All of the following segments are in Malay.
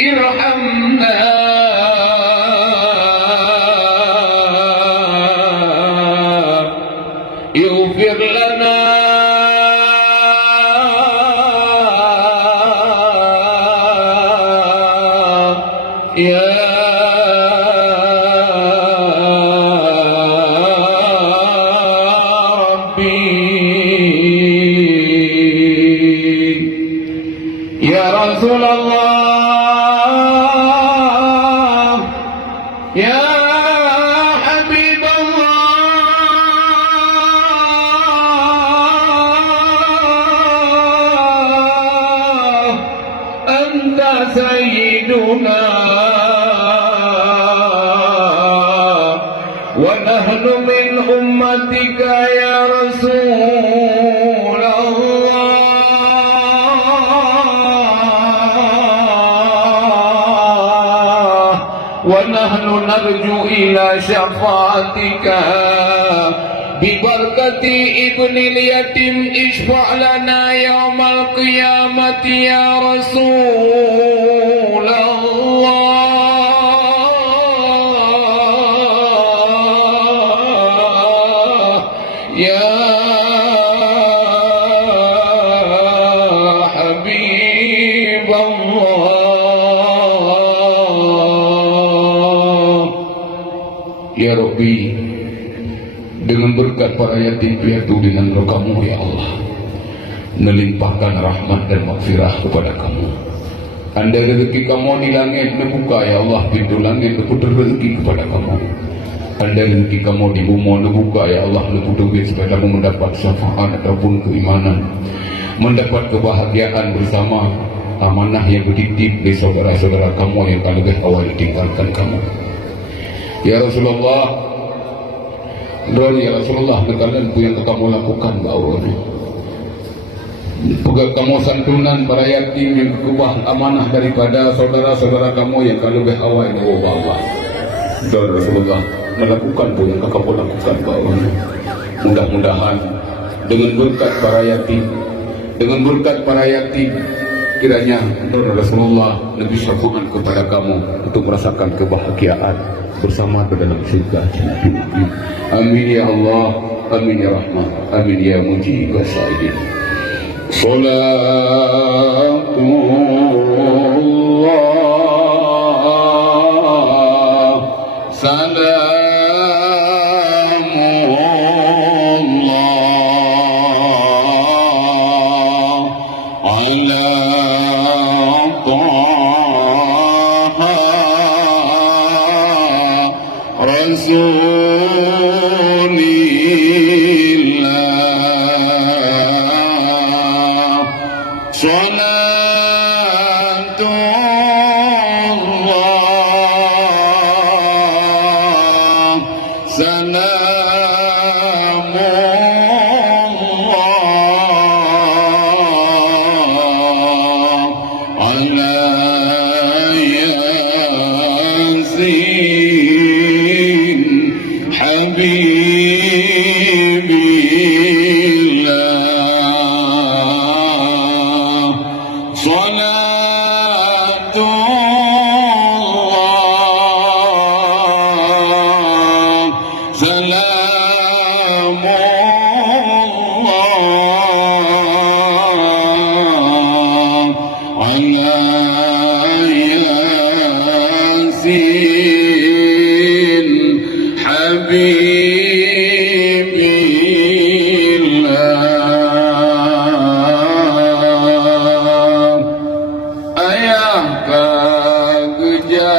irhamna ighfir lana ya Ya Rasulullah, Ya Habibullah, Anta Sayyiduna wa nahnu min ummatika ya Rasulullah. ونحن نرجو إلى شفاعتك ببركة ابن اليتيم اشفع لنا يوم القيامة يا رسول الله يا حبيب الله. Ya Rabbi, dengan berkat para yatim piatu dengan roh-Kamu ya Allah, melimpahkan rahmat dan maghfirah kepada Kamu. Andai rezeki Kamu di langit dibuka ya Allah, pintu langit diputar rezeki kepada Kamu. Andai rezeki Kamu di bumi dibuka ya Allah, diputar supaya Kamu mendapat syafaat ataupun keimanan, mendapat kebahagiaan bersama amanah yang dititip dari saudara-saudara Kamu yang kalau awal ditinggalkan Kamu. Ya Rasulullah, dan ya Rasulullah, kalian yang kamu lakukan Allah ini. Pegang kamu santunan para yatim yang kubah amanah daripada saudara-saudara kamu yang kalau awal ini Allah. Dan Rasulullah melakukan pun yang kamu lakukan Allah ini. Mudah-mudahan dengan berkat para yatim, kiranya Rasulullah lebih syafaat kepada kamu untuk merasakan kebahagiaan bersama ke dalam surga. Amin ya Allah, amin ya Rahman, amin ya Mujib as-Sa'ilin. Salatullah salamullah ala Rasulillah. Salatullah salamullah ala Yasin Habibillah. Salatullah salamullah ala Yasin Habibillah. Ayah kagejahana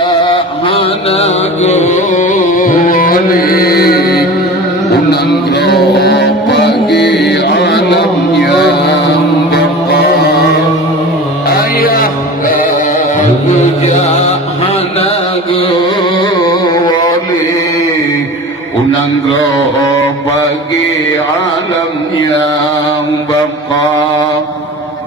goli unang pagi alam yang depan. Ayah kagejahana goli unang pagi alam yang bapa.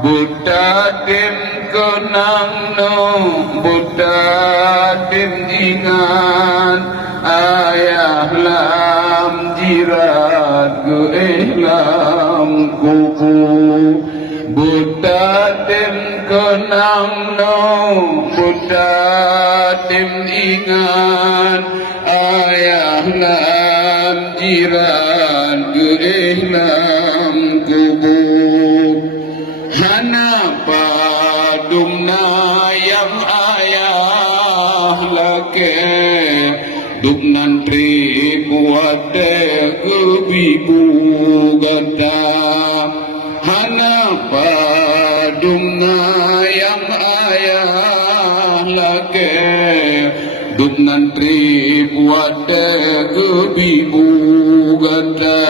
Budatin kenang no, budatin ingat ayah lam jirat ke ihlam kuku. Buddha tim kenang no, Buddha tim ingat ayah nan jiran geihlam kubur. Hanapa dumna yang ayah lake dumnan tri kuate kebibu gata. Hanapa dumna yang ayah lake dumnan tri kuate kebibu gata.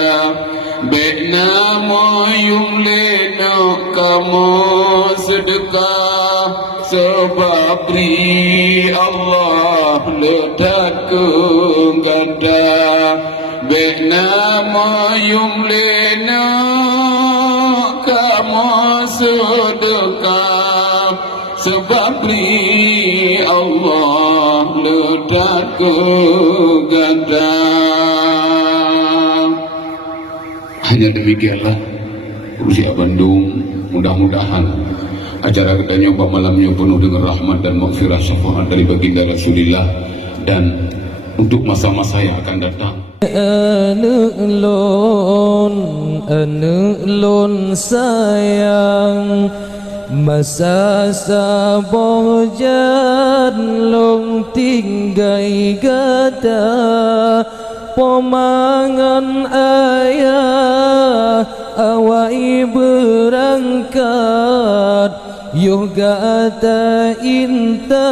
Bekna moyung leno kamu sedekah sebab ri Allah letak ke gada. Bekna moyung leno kamu sedekah sebab ri Allah letak ke gada. Hanya demikianlah usia Bandung, mudah-mudahan acara kita nyoba malamnya penuh dengan rahmat dan maghfirah syafaat dari baginda Rasulullah, dan untuk masa-masa yang akan datang. Anu lon sayang masa saboh jan long tinggai gada pomangan ayah awai berangkat yoga ta inta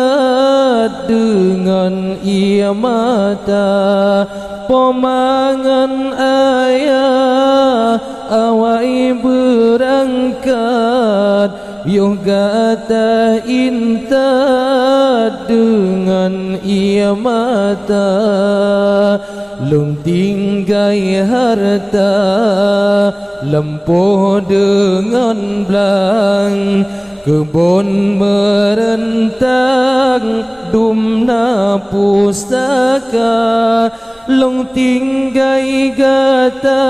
dengan ia mata pomangan ayah awai berangkat yoga ta inta dengan ia mata lung tinggai harta lempoh dengan belang kebun merentang dumna pustaka lung tinggai gata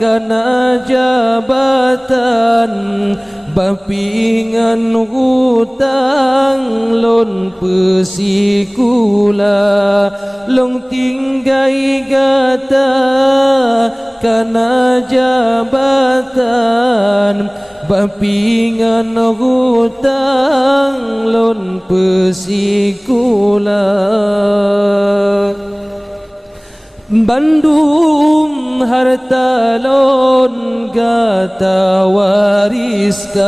kana jabatan bapingan hutang lon pesikula long tinggai gata kana jabatan bapingan hutang lon pesikula. Bandung harta lon gata wariskan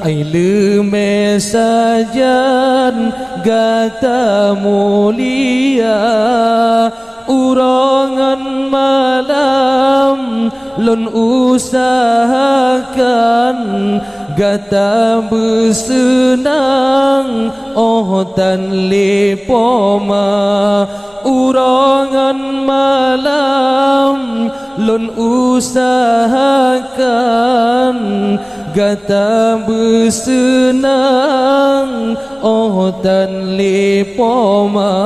ai leme sajan gata mulia urangan malam lon usahakan gata bersenang oh tan lepoma urangan malam lon usahakan gata bersenang oh tan lepoma.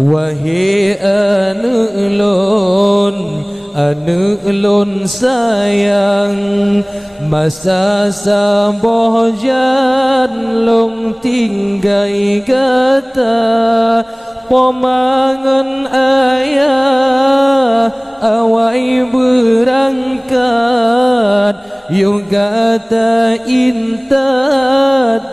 Wahai anak lon sayang masa saboh jan long tinggai gata pomangan ayah awai berangkat yoga ta inta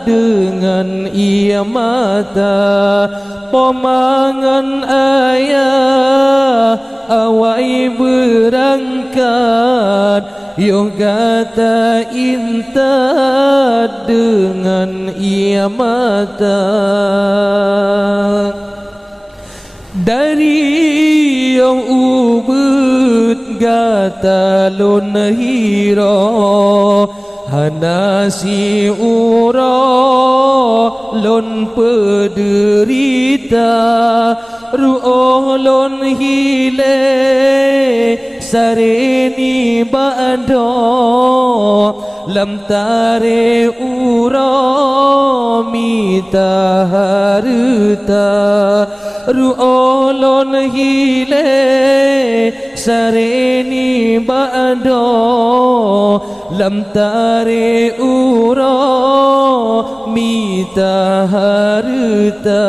dengan ia mata pomangan ayah awai berangkat yoga ta inta dengan ia mata dari yang ubud gata lon hiro hanasi uro lon pederita ru'oh lon hile sareni bado lam tare uro mita harta ru'oh lon hile sareni ba'do lam tare uro mita harta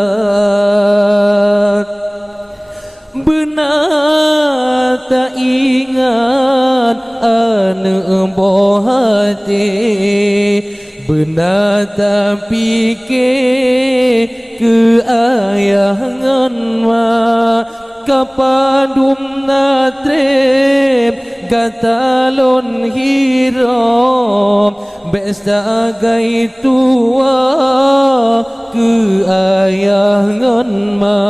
benar tak ingat ane bohati benar tak fikir ke ayangan ma kapadum natrep gatalon hirom besta gai tua ke ayangan ma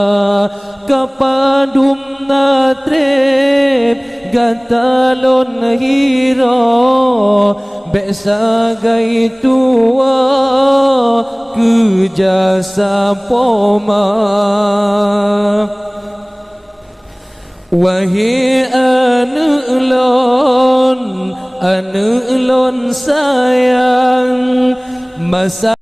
kapadum natrep gatalon hirom besta gai tua ke jasa poma wahai ane elon sayang masa